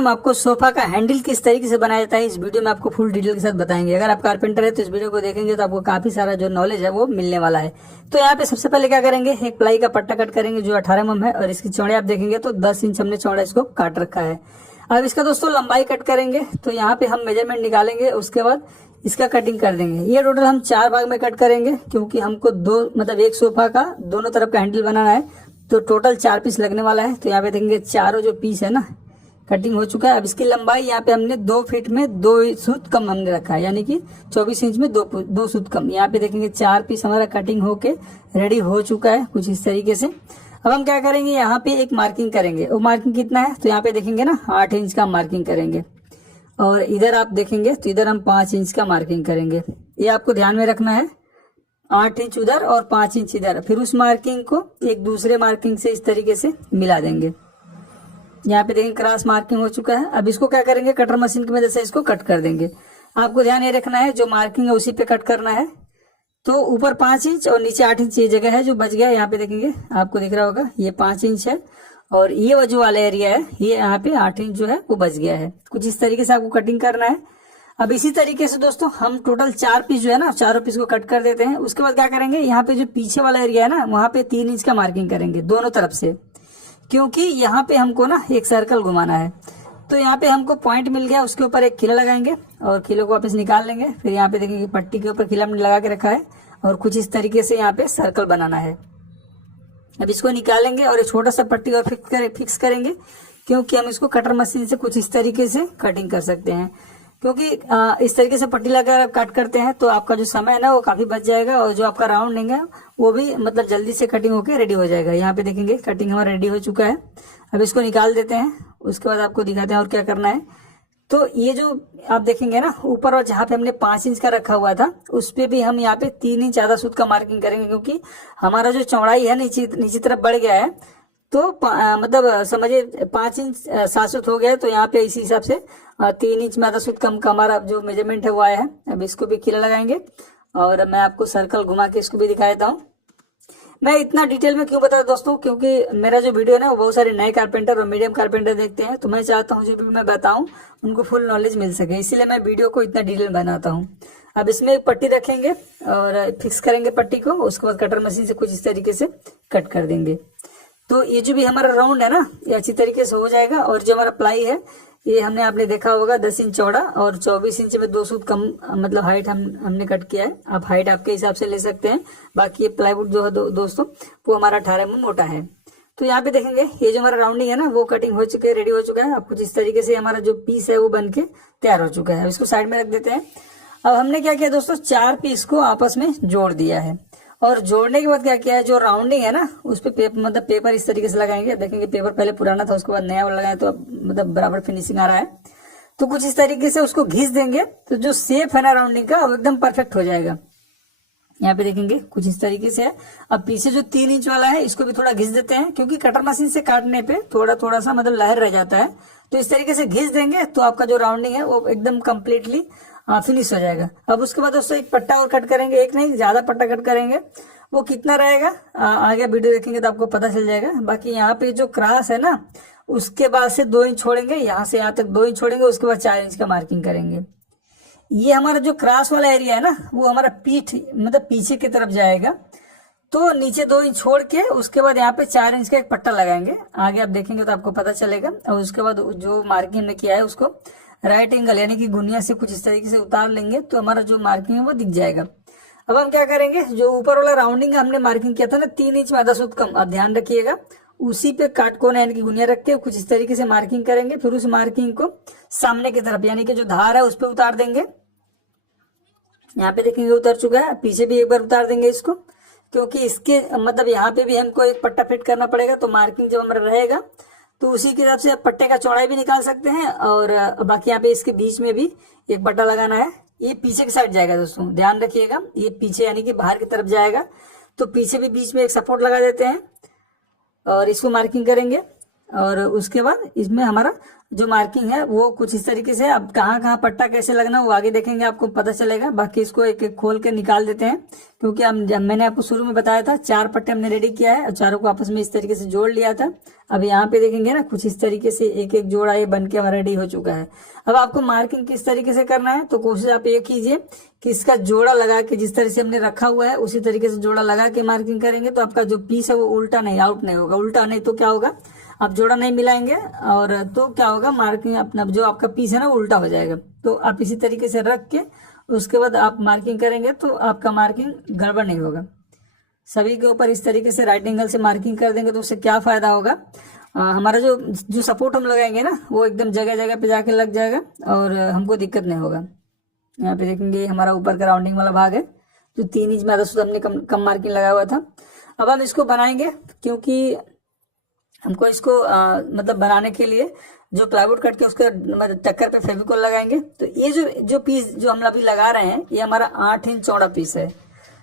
हम आपको सोफा का हैंडल किस तरीके से बनाया जाता है इस वीडियो में आपको फुल डिटेल के साथ बताएंगे। अगर आप कारपेंटर है तो इस वीडियो को देखेंगे तो आपको काफी सारा जो नॉलेज है वो मिलने वाला है। तो यहाँ पे सबसे पहले क्या करेंगे, एक प्लाई का पट्टा कट करेंगे जो 18 mm है और इसकी चौड़ाई आप देखेंगे तो 10 इंच हमने चौड़ा इसको काट रखा है। अब इसका दोस्तों लंबाई कट करेंगे तो यहाँ पे हम मेजरमेंट निकालेंगे, उसके बाद इसका कटिंग कर देंगे। ये टोटल हम 4 भाग में कट करेंगे क्योंकि हमको एक सोफा का दोनों तरफ का हैंडल बनाना है, तो टोटल 4 पीस लगने वाला है। तो यहाँ पे देखेंगे चारों जो पीस है ना कटिंग हो चुका है। अब इसकी लंबाई यहाँ पे हमने 2 फीट में 2 सूत कम हमने रखा है, यानी कि 24 इंच में 2 सूत कम। यहाँ पे देखेंगे 4 पीस हमारा कटिंग होके रेडी हो चुका है कुछ इस तरीके से। अब हम क्या करेंगे, यहाँ पे एक मार्किंग करेंगे। वो मार्किंग कितना है तो यहाँ पे देखेंगे ना 8 इंच का मार्किंग करेंगे और इधर आप देखेंगे तो इधर हम 5 इंच का मार्किंग करेंगे। ये आपको ध्यान में रखना है, 8 इंच उधर और 5 इंच इधर। फिर उस मार्किंग को एक दूसरे मार्किंग से इस तरीके से मिला देंगे। यहाँ पे देखेंगे क्रॉस मार्किंग हो चुका है। अब इसको क्या करेंगे, कटर मशीन की मदद से इसको कट कर देंगे। आपको ध्यान ये रखना है जो मार्किंग है उसी पे कट करना है। तो ऊपर 5 इंच और नीचे 8 इंच ये जगह है जो बच गया। यहाँ पे देखेंगे आपको दिख रहा होगा ये 5 इंच है और ये जो वाला एरिया है ये यहाँ पे 8 इंच जो है वो बच गया है। कुछ इस तरीके से आपको कटिंग करना है। अब इसी तरीके से दोस्तों हम टोटल 4 पीस जो है ना चारों पीस को कट कर देते हैं। उसके बाद क्या करेंगे, यहाँ पे जो पीछे वाला एरिया है ना वहां पे 3 इंच का मार्किंग करेंगे दोनों तरफ से, क्योंकि यहाँ पे हमको ना एक सर्कल घुमाना है। तो यहाँ पे हमको पॉइंट मिल गया, उसके ऊपर एक खिला लगाएंगे और खिलो को वापस निकाल लेंगे। फिर यहाँ पे देखेंगे पट्टी के ऊपर खिला हमने लगा के रखा है और कुछ इस तरीके से यहाँ पे सर्कल बनाना है। अब इसको निकालेंगे और एक छोटा सा पट्टी और फिक्स करेंगे, क्योंकि हम इसको कटर मशीन से कुछ इस तरीके से कटिंग कर सकते हैं। क्योंकि इस तरीके से पट्टी लगा कट करते हैं तो आपका जो समय है ना वो काफी बच जाएगा और जो आपका राउंडिंग है वो भी जल्दी से कटिंग होके रेडी हो जाएगा। यहाँ पे देखेंगे कटिंग हमारा रेडी हो चुका है। अब इसको निकाल देते हैं, उसके बाद आपको दिखाते हैं और क्या करना है। तो ये जो आप देखेंगे ना ऊपर और जहाँ पे हमने 5 इंच का रखा हुआ था उस पे भी हम यहाँ पे 3 इंच आधा सूत का मार्किंग करेंगे, क्योंकि हमारा जो चौड़ाई है नीचे तरफ बढ़ गया है। तो समझिए 5 इंच 7 सूत हो गया है, तो यहाँ पे इसी हिसाब से 3 इंच में आधा सूत कम का हमारा जो मेजरमेंट है वो आया है। अब इसको भी खिला लगाएंगे और मैं आपको सर्कल घुमा के इसको भी दिखा देता हूँ। मैं इतना डिटेल में क्यों बता रहा दोस्तों, क्योंकि मेरा जो वीडियो है ना वो बहुत सारे नए कारपेंटर और मीडियम कारपेंटर देखते हैं, तो मैं चाहता हूँ जो भी मैं बताऊं उनको फुल नॉलेज मिल सके, इसीलिए मैं वीडियो को इतना डिटेल बनाता हूँ। अब इसमें एक पट्टी रखेंगे और फिक्स करेंगे पट्टी को, उसके बाद कटर मशीन से कुछ इस तरीके से कट कर देंगे। तो ये जो भी हमारा राउंड है ना ये अच्छी तरीके से हो जाएगा। और जो हमारा प्लाई है ये आपने देखा होगा 10 इंच चौड़ा और 24 इंच में 2 सूत कम हाइट हमने कट किया है। आप हाइट आपके हिसाब से ले सकते हैं। बाकी ये प्लाईवुड जो है दोस्तों वो हमारा 18 mm मोटा है। तो यहाँ पे देखेंगे ये जो हमारा राउंडिंग है ना वो कटिंग हो चुके है, रेडी हो चुका है। अब कुछ इस तरीके से हमारा जो पीस है वो बन के तैयार हो चुका है। इसको साइड में रख देते हैं। अब हमने क्या किया दोस्तों, 4 पीस को आपस में जोड़ दिया है और जोड़ने के बाद क्या किया है, जो राउंडिंग है ना उस पे पेपर इस तरीके से लगाएंगे। देखेंगे पेपर पहले पुराना था उसके बाद नया वाला लगाए तो अब बराबर फिनिशिंग आ रहा है। तो कुछ इस तरीके से उसको घिस देंगे तो जो शेप है ना राउंडिंग का वो एकदम परफेक्ट हो जाएगा। यहाँ पे देखेंगे कुछ इस तरीके से है। अब पीछे जो 3 इंच वाला है इसको भी थोड़ा घिस देते हैं, क्योंकि कटर मशीन से काटने पे थोड़ा सा लहर रह जाता है। तो इस तरीके से घिस देंगे तो आपका जो राउंडिंग है वो एकदम कम्प्लीटली फिनिश हो जाएगा। अब उसके बाद दोस्तों एक पट्टा और कट करेंगे, एक नहीं ज्यादा पट्टा कट करेंगे। वो कितना रहेगा आगे वीडियो देखेंगे तो आपको पता चल जाएगा। बाकी यहाँ पे जो क्रॉस है ना उसके बाद से 2 इंच छोड़ेंगे, यहाँ से यहाँ तक 2 इंच छोड़ेंगे, उसके बाद 4 इंच का मार्किंग करेंगे। ये हमारा जो क्रॉस वाला एरिया है ना वो हमारा पीछे की तरफ जाएगा। तो नीचे 2 इंच छोड़ के उसके बाद यहाँ पे 4 इंच का एक पट्टा लगाएंगे। आगे आप देखेंगे तो आपको पता चलेगा। और उसके बाद जो मार्किंग हमने किया है उसको राइट एंगल यानी कि गुनिया से कुछ इस तरीके से उतार लेंगे तो हमारा जो मार्किंग है वो दिख जाएगा। अब हम क्या करेंगे, जो ऊपर वाला राउंडिंग हमने मार्किंग किया था ना 3 इंच में आधा सूत कम, अब ध्यान रखिएगा उसी पे काट कोना यानी कि गुनिया रख के कुछ इस तरीके से मार्किंग करेंगे। फिर उस मार्किंग को सामने की तरफ यानी कि जो धार है उस पर उतार देंगे। यहाँ पे देखेंगे उतर चुका है। पीछे भी एक बार उतार देंगे इसको, क्योंकि इसके यहाँ पे भी हमको एक पट्टा फिट करना पड़ेगा। तो मार्किंग जब हमारा रहेगा तो उसी के हिसाब से पट्टे का चौड़ाई भी निकाल सकते हैं। और बाकी यहाँ पे इसके बीच में भी एक पट्टा लगाना है। ये पीछे की साइड जाएगा दोस्तों, ध्यान रखिएगा। ये पीछे यानी कि बाहर की तरफ जाएगा, तो पीछे भी बीच में एक सपोर्ट लगा देते हैं और इसको मार्किंग करेंगे। और उसके बाद इसमें हमारा जो मार्किंग है वो कुछ इस तरीके से। अब कहाँ कहाँ पट्टा कैसे लगना वो आगे देखेंगे, आपको पता चलेगा। बाकी इसको एक एक खोल के निकाल देते हैं, क्योंकि हम जब मैंने आपको शुरू में बताया था 4 पट्टे हमने रेडी किया है और चारों को आपस में इस तरीके से जोड़ लिया था। अब यहाँ पे देखेंगे ना कुछ इस तरीके से एक एक जोड़ा ये बन के हमारा रेडी हो चुका है। अब आपको मार्किंग किस तरीके से करना है, तो कोशिश आप ये कीजिए कि इसका जोड़ा लगा के जिस तरह से हमने रखा हुआ है उसी तरीके से जोड़ा लगा के मार्किंग करेंगे, तो आपका जो पीस है वो उल्टा नहीं, आउट नहीं होगा। उल्टा नहीं तो क्या होगा, आप जोड़ा नहीं मिलाएंगे और तो क्या होगा, मार्किंग अपना जो आपका पीस है ना वो उल्टा हो जाएगा। तो आप इसी तरीके से रख के उसके बाद आप मार्किंग करेंगे तो आपका मार्किंग गड़बड़ नहीं होगा। सभी के ऊपर इस तरीके से राइट एंगल से मार्किंग कर देंगे तो उससे क्या फायदा होगा, हमारा जो सपोर्ट हम लगाएंगे ना वो एकदम जगह जगह पे जाके लग जाएगा और हमको दिक्कत नहीं होगा। यहाँ पे देखेंगे हमारा ऊपर का राउंडिंग वाला भाग है जो 3 इंच में आधा सूत्र हमने कम मार्किंग लगाया हुआ था। अब हम इसको बनाएंगे, क्योंकि हमको इसको मतलब बनाने के लिए जो प्लाईवुड कट के उसके मतलब टक्कर पे फेविकोल लगाएंगे। तो ये जो पीस जो हम अभी लगा रहे हैं ये हमारा 8 इंच चौड़ा पीस है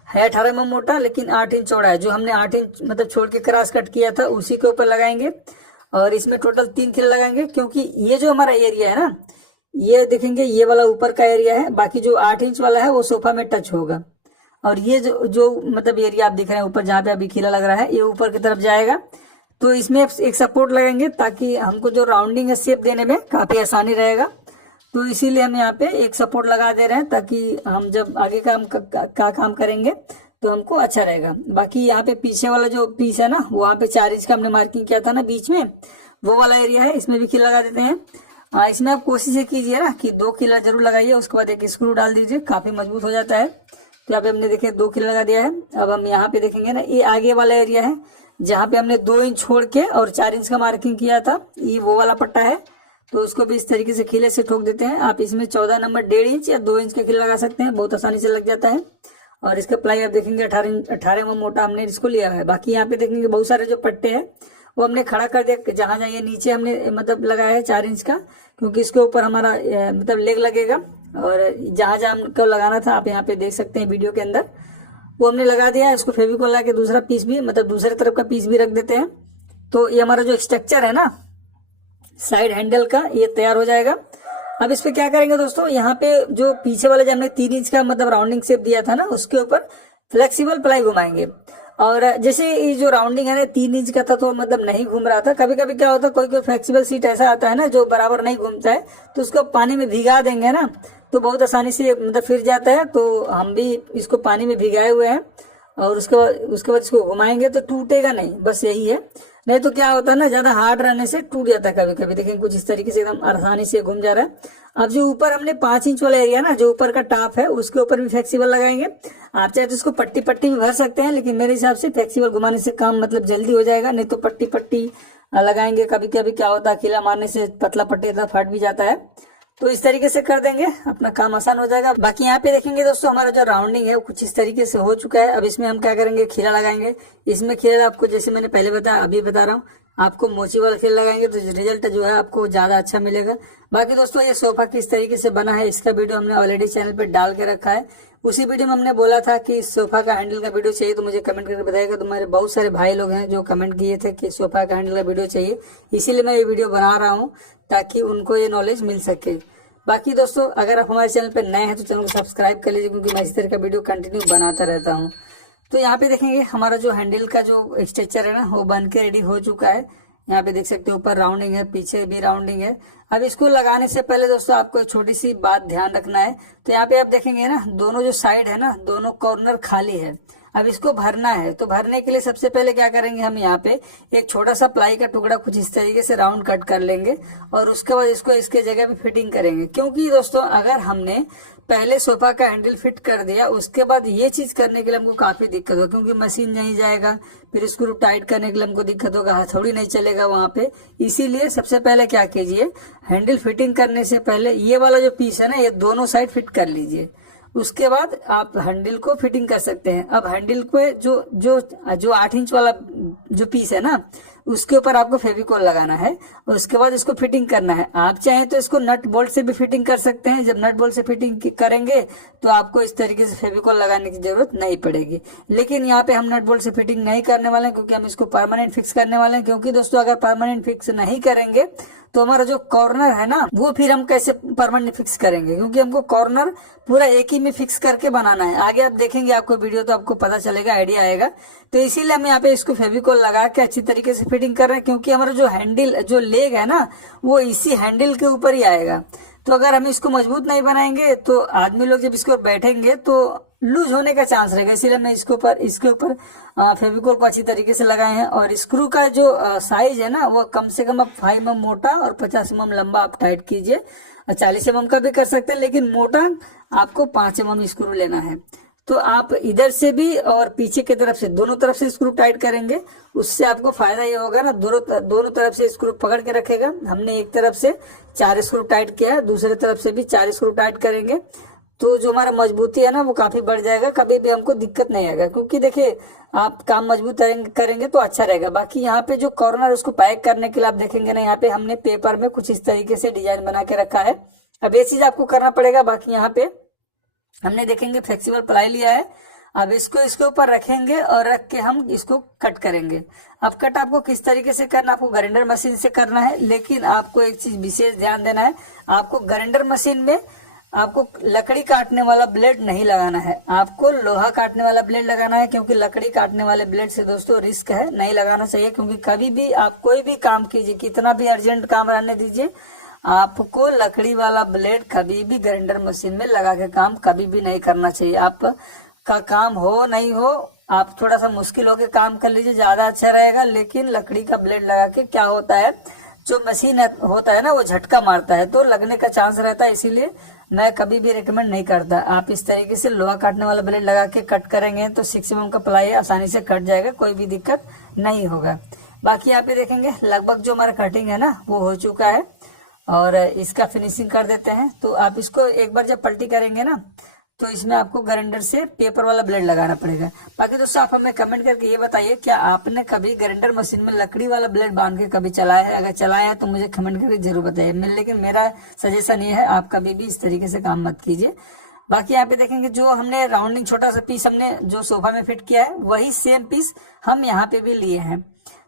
18 mm मोटा, लेकिन 8 इंच चौड़ा है। जो हमने 8 इंच मतलब छोड़ के क्रॉस कट किया था उसी के ऊपर लगाएंगे और इसमें टोटल 3 खिल लगाएंगे, क्योंकि ये जो हमारा एरिया है ना ये देखेंगे ये वाला ऊपर का एरिया है, बाकी जो 8 इंच वाला है वो सोफा में टच होगा। और ये जो मतलब एरिया आप दिख रहे हैं ऊपर जहाँ पे अभी खिला लग रहा है ये ऊपर की तरफ जाएगा। तो इसमें एक सपोर्ट लगाएंगे ताकि हमको जो राउंडिंग है शेप देने में काफी आसानी रहेगा। तो इसीलिए हम यहाँ पे एक सपोर्ट लगा दे रहे हैं ताकि हम जब आगे काम करेंगे तो हमको अच्छा रहेगा। बाकी यहाँ पे पीछे वाला जो पीस है ना वहाँ पे 4 इंच का हमने मार्किंग किया था ना बीच में, वो वाला एरिया है, इसमें भी खिला लगा देते हैं। इसमें आप कोशिश कीजिए ना कि 2 खिला जरूर लगाइए, उसके बाद एक स्क्रू डाल दीजिए, काफी मजबूत हो जाता है। तो यहाँ पे हमने देखे 2 खिला लगा दिया है। अब हम यहाँ पे देखेंगे ना ये आगे वाला एरिया है जहाँ पे हमने 2 इंच छोड़ के और 4 इंच का मार्किंग किया था, ये वो वाला पट्टा है। तो उसको भी इस तरीके से खिले से ठोक देते हैं। आप इसमें 14 नंबर 1.5 इंच या 2 इंच का खिला लगा सकते हैं, बहुत आसानी से लग जाता है। और इसका प्लाई आप देखेंगे 18 mm मोटा हमने इसको लिया है। बाकी यहाँ पे देखेंगे बहुत सारे जो पट्टे हैं वो हमने खड़ा कर दिया, जहां जहां ये नीचे हमने मतलब लगाया है 4 इंच का, क्योंकि इसके ऊपर हमारा मतलब लेग लगेगा। और जहां जहां हमको लगाना था आप यहाँ पे देख सकते हैं वीडियो के अंदर, वो हमने लगा दिया है। इसको फेविकोल लगा के दूसरा पीस भी मतलब दूसरे तरफ का पीस भी रख देते हैं। तो ये हमारा जो स्ट्रक्चर है ना साइड हैंडल का ये तैयार हो जाएगा। अब इस पे क्या करेंगे दोस्तों, यहाँ पे जो पीछे वाले जो हमने 3 इंच का मतलब राउंडिंग शेप दिया था ना उसके ऊपर फ्लेक्सिबल प्लाई घुमाएंगे। और जैसे ये जो राउंडिंग है ना 3 इंच का था तो मतलब नहीं घूम रहा था। कभी कभी क्या होता है कोई फ्लेक्सिबल सीट ऐसा आता है ना जो बराबर नहीं घूमता है, तो उसको पानी में भिगा देंगे ना तो बहुत आसानी से मतलब फिर जाता है। तो हम भी इसको पानी में भिगाए हुए हैं और उसके बाद इसको घुमाएंगे तो टूटेगा नहीं, बस यही है। नहीं तो क्या होता है ना ज्यादा हार्ड रहने से टूट जाता है कभी कभी। देखें कुछ इस तरीके से एकदम आसानी से घूम जा रहा है। अब जो ऊपर हमने 5 इंच वाला एरिया ना जो ऊपर का टॉप है उसके ऊपर भी फ्लेक्सिबल लगाएंगे। आप चाहे तो इसको पट्टी पट्टी भी भर सकते हैं, लेकिन मेरे हिसाब से फ्लेक्सिबल घुमाने से काम मतलब जल्दी हो जाएगा। नहीं तो पट्टी पट्टी लगाएंगे कभी कभी क्या होता है खिला मारने से पतला पट्टी फट भी जाता है। तो इस तरीके से कर देंगे अपना काम आसान हो जाएगा। बाकी यहाँ पे देखेंगे दोस्तों हमारा जो राउंडिंग है वो कुछ इस तरीके से हो चुका है। अब इसमें हम क्या करेंगे खीरा लगाएंगे। इसमें खीरा आपको जैसे मैंने पहले बताया अभी बता रहा हूँ, आपको मोची वाला खीरा लगाएंगे तो रिजल्ट जो है आपको ज्यादा अच्छा मिलेगा। बाकी दोस्तों ये सोफा किस तरीके से बना है इसका वीडियो हमने ऑलरेडी चैनल पे डाल के रखा है। उसी वीडियो में हमने बोला था कि सोफा का हैंडल का वीडियो चाहिए तो मुझे कमेंट करके बताइएगा। तो मेरे बहुत सारे भाई लोग हैं जो कमेंट किए थे कि सोफा का हैंडल का वीडियो चाहिए, इसीलिए मैं ये वीडियो बना रहा हूँ ताकि उनको ये नॉलेज मिल सके। बाकी दोस्तों अगर आप हमारे चैनल पर नए हैं तो चैनल को सब्सक्राइब कर लीजिए, क्योंकि मैं इस तरह का वीडियो कंटिन्यू बनाता रहता हूँ। तो यहाँ पे देखेंगे हमारा जो हैंडल का जो स्ट्रक्चर है ना वो बन के रेडी हो चुका है। यहाँ पे देख सकते हैं ऊपर राउंडिंग है, पीछे भी राउंडिंग है। अब इसको लगाने से पहले दोस्तों आपको एक छोटी सी बात ध्यान रखना है। तो यहाँ पे आप देखेंगे ना दोनों जो साइड है ना दोनों कॉर्नर खाली है। अब इसको भरना है, तो भरने के लिए सबसे पहले क्या करेंगे हम यहाँ पे एक छोटा सा प्लाई का टुकड़ा कुछ इस तरीके से राउंड कट कर लेंगे और उसके बाद इसको इसके जगह पे फिटिंग करेंगे। क्योंकि दोस्तों अगर हमने पहले सोफा का हैंडल फिट कर दिया उसके बाद ये चीज करने के लिए हमको काफी दिक्कत होगा, क्योंकि मशीन नहीं जाएगा, फिर स्क्रू टाइट करने के लिए हमको दिक्कत होगा, हथौड़ी नहीं चलेगा वहां पे। इसीलिए सबसे पहले क्या कीजिए, हैंडल फिटिंग करने से पहले ये वाला जो पीस है ना ये दोनों साइड फिट कर लीजिए। उसके बाद आप हैंडल को फिटिंग कर सकते हैं। अब हैंडल को जो 8 इंच वाला जो पीस है ना उसके ऊपर आपको फेविकोल लगाना है और उसके बाद इसको फिटिंग करना है। आप चाहें तो इसको नट बोल्ट से भी फिटिंग कर सकते हैं। जब नट बोल्ट से फिटिंग करेंगे तो आपको इस तरीके से फेविकोल लगाने की जरूरत नहीं पड़ेगी। लेकिन यहाँ पे हम नट बोल्ट से फिटिंग नहीं करने वाले हैं, क्योंकि हम इसको परमानेंट फिक्स करने वाले हैं। क्योंकि दोस्तों अगर परमानेंट फिक्स नहीं करेंगे तो हमारा जो कॉर्नर है ना, वो फिर हम कैसे परमानेंट फिक्स करेंगे, क्योंकि हमको कॉर्नर पूरा एक ही में फिक्स करके बनाना है। आगे आप देखेंगे आपको वीडियो तो आपको पता चलेगा, आइडिया आएगा। तो इसीलिए हम यहाँ पे इसको फेविकोल लगा के अच्छी तरीके से फिटिंग कर रहे हैं, क्योंकि हमारा जो हैंडल जो लेग है ना, वो इसी हैंडल के ऊपर ही आएगा। तो अगर हम इसको मजबूत नहीं बनाएंगे तो आदमी लोग जब इसको बैठेंगे तो लूज होने का चांस रहेगा। इसीलिए मैं इसके ऊपर फेविकोल को अच्छी तरीके से लगाए हैं। और स्क्रू का जो साइज है ना, वो कम से कम आप 5 mm मोटा और 50 mm लंबा आप टाइट कीजिए। 40 mm का भी कर सकते हैं, लेकिन मोटा आपको 5 mm स्क्रू लेना है। तो आप इधर से भी और पीछे की तरफ से दोनों तरफ से स्क्रू टाइट करेंगे, उससे आपको फायदा ये होगा ना, दोनों तरफ से स्क्रू पकड़ के रखेगा। हमने एक तरफ से 4 स्क्रू टाइट किया है, दूसरे तरफ से भी 4 स्क्रू टाइट करेंगे, तो जो हमारा मजबूती है ना वो काफी बढ़ जाएगा। कभी भी हमको दिक्कत नहीं आएगा, क्योंकि देखिए आप काम मजबूत करेंगे तो अच्छा रहेगा। बाकी यहाँ पे जो कॉर्नर उसको पैक करने के लिए आप देखेंगे ना, यहाँ पे हमने पेपर में कुछ इस तरीके से डिजाइन बना के रखा है। अब ये चीज आपको करना पड़ेगा। बाकी यहाँ पे हमने देखेंगे फ्लेक्सिबल प्लाई लिया है। अब इसको इसके ऊपर रखेंगे और रख के हम इसको कट करेंगे। अब कट आपको किस तरीके से करना, आपको ग्राइंडर मशीन से करना है। लेकिन आपको एक चीज विशेष ध्यान देना है, आपको ग्राइंडर मशीन में आपको लकड़ी काटने वाला ब्लेड नहीं लगाना है, आपको लोहा काटने वाला ब्लेड लगाना है। क्योंकि लकड़ी काटने वाले ब्लेड से दोस्तों रिस्क है, नहीं लगाना चाहिए। क्योंकि कभी भी आप कोई भी काम कीजिए, कितना भी अर्जेंट काम रहने दीजिए, आपको लकड़ी वाला ब्लेड कभी भी ग्राइंडर मशीन में लगा के काम कभी भी नहीं करना चाहिए। आप का काम हो नहीं हो, आप थोड़ा सा मुश्किल होके काम कर लीजिए, ज्यादा अच्छा रहेगा। लेकिन लकड़ी का ब्लेड लगा के क्या होता है, जो मशीन होता है ना, वो झटका मारता है तो लगने का चांस रहता है। इसीलिए मैं कभी भी रिकमेंड नहीं करता। आप इस तरीके से लोहा काटने वाला ब्लेड लगा के कट करेंगे तो 6 mm का प्लाई आसानी से कट जाएगा, कोई भी दिक्कत नहीं होगा। बाकी यहाँ पे देखेंगे लगभग जो हमारा कटिंग है ना वो हो चुका है, और इसका फिनिशिंग कर देते हैं। तो आप इसको एक बार जब पलटी करेंगे ना, तो इसमें आपको ग्राइंडर से पेपर वाला ब्लेड लगाना पड़ेगा। बाकी दोस्तों आप हमें कमेंट करके ये बताइए, क्या आपने कभी ग्राइंडर मशीन में लकड़ी वाला ब्लेड बांध के कभी चलाया है? अगर चलाया है तो मुझे कमेंट करके जरूर बताइए। लेकिन मेरा सजेशन ये है, आप कभी भी इस तरीके से काम मत कीजिए। बाकी यहाँ पे देखेंगे जो हमने राउंडिंग छोटा सा पीस हमने जो सोफा में फिट किया है, वही सेम पीस हम यहाँ पे भी लिए हैं,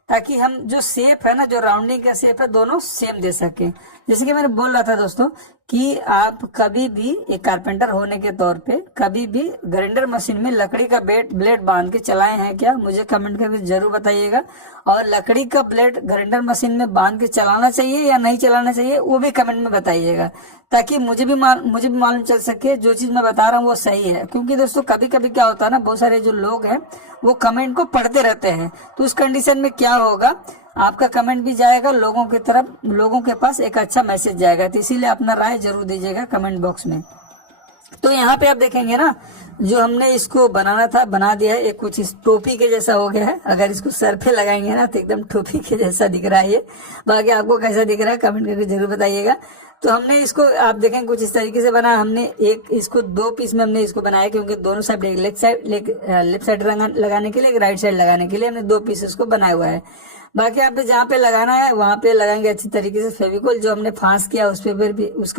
ताकि हम जो शेप है ना, जो राउंडिंग का शेप है, दोनों सेम दे सके। जैसे कि मैंने बोल रहा था दोस्तों कि आप कभी भी एक कारपेंटर होने के तौर पे कभी भी ग्राइंडर मशीन में लकड़ी का ब्लेड बांध के चलाए हैं क्या? मुझे कमेंट करके जरूर बताइएगा। और लकड़ी का ब्लेड ग्राइंडर मशीन में बांध के चलाना चाहिए या नहीं चलाना चाहिए, वो भी कमेंट में बताइएगा, ताकि मुझे भी मालूम चल सके जो चीज मैं बता रहा हूँ वो सही है। क्योंकि दोस्तों कभी कभी क्या होता है ना, बहुत सारे जो लोग हैं वो कमेंट को पढ़ते रहते हैं, तो उस कंडीशन में क्या होगा, आपका कमेंट भी जाएगा लोगों की तरफ, लोगों के पास एक अच्छा मैसेज जाएगा। तो इसीलिए अपना राय जरूर दीजिएगा कमेंट बॉक्स में। तो यहाँ पे आप देखेंगे ना, जो हमने इसको बनाना था बना दिया है। ये कुछ इस टोपी के जैसा हो गया है। अगर इसको सर पे लगाएंगे ना तो एकदम टोपी के जैसा दिख रहा है ये। बाकी आपको कैसा दिख रहा है कमेंट करके जरूर बताइएगा। तो हमने इसको आप देखें कुछ इस तरीके से बनाया। हमने इसको 2 पीस में हमने इसको बनाया, क्योंकि दोनों साइड, लेफ्ट साइड लगाने के लिए, एक राइट साइड लगाने के लिए हमने 2 पीस इसको बनाया हुआ है। बाकी यहाँ पे जहाँ पे लगाना है वहां पे लगाएंगे अच्छी तरीके से फेविकोल। जो हमने फांस किया उसके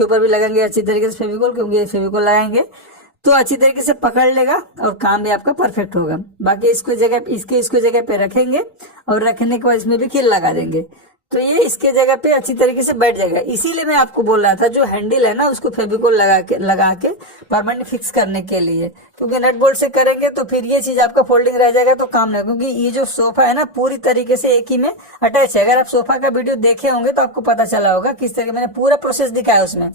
ऊपर भी लगाएंगे अच्छी तरीके से फेविकोल, क्योंकि ये फेविकोल लगाएंगे तो अच्छी तरीके से पकड़ लेगा और काम भी आपका परफेक्ट होगा। बाकी इसको जगह पे रखेंगे और रखने के बाद इसमें भी कील लगा देंगे, तो ये इसके जगह पे अच्छी तरीके से बैठ जाएगा। इसीलिए मैं आपको बोल रहा था जो हैंडल है ना, उसको फेविकोल लगा के परमानेंट फिक्स करने के लिए, क्योंकि नट बोल्ट से करेंगे तो फिर ये चीज आपका फोल्डिंग रह जाएगा तो काम नहीं। क्योंकि ये जो सोफा है ना पूरी तरीके से एक ही में अटैच है। अगर आप सोफा का वीडियो देखे होंगे तो आपको पता चला होगा किस तरीके, मैंने पूरा प्रोसेस दिखाया उसमें,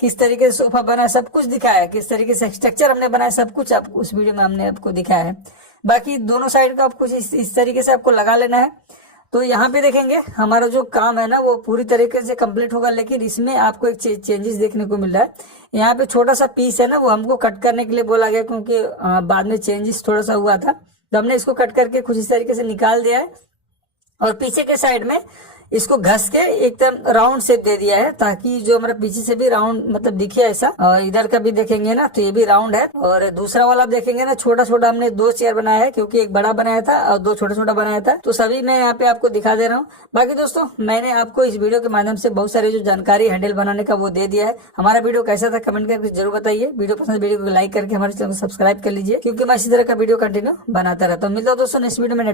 किस तरीके से सोफा बना, सब कुछ दिखाया, किस तरीके से स्ट्रक्चर हमने बनाया, सब कुछ आप उस वीडियो में हमने आपको दिखाया है। बाकी दोनों साइड का आपको इस तरीके से आपको लगा लेना है। तो यहाँ पे देखेंगे हमारा जो काम है ना वो पूरी तरीके से कंप्लीट होगा। लेकिन इसमें आपको एक चेंजेस देखने को मिल रहा है। यहाँ पे छोटा सा पीस है ना, वो हमको कट करने के लिए बोला गया, क्योंकि बाद में चेंजेस थोड़ा सा हुआ था, तो हमने इसको कट करके कुछ इस तरीके से निकाल दिया है। और पीछे के साइड में इसको घस के एकदम राउंड शेप दे दिया है, ताकि जो हमारा पीछे से भी राउंड मतलब दिखे ऐसा। और इधर का भी देखेंगे ना तो ये भी राउंड है। और दूसरा वाला आप देखेंगे ना, छोटा छोटा हमने 2 चेयर बनाया है, क्योंकि एक बड़ा बनाया था और 2 छोटा छोटा बनाया था। तो सभी मैं यहाँ पे आपको दिखा दे रहा हूँ। बाकी दोस्तों मैंने आपको इस वीडियो के माध्यम से बहुत सारी जो जानकारी हैंडल बनाने का वो दे दिया है। हमारा वीडियो कैसा था कमेंट करके जरूर बताइए। वीडियो पसंद वीडियो को लाइक करके हमारे चैनल को सब्सक्राइब कर लीजिए, क्योंकि मैं इसी तरह का वीडियो कंटिन्यू बनाता रहता हूँ। मिलता हूँ दोस्तों नेक्स्ट वीडियो में।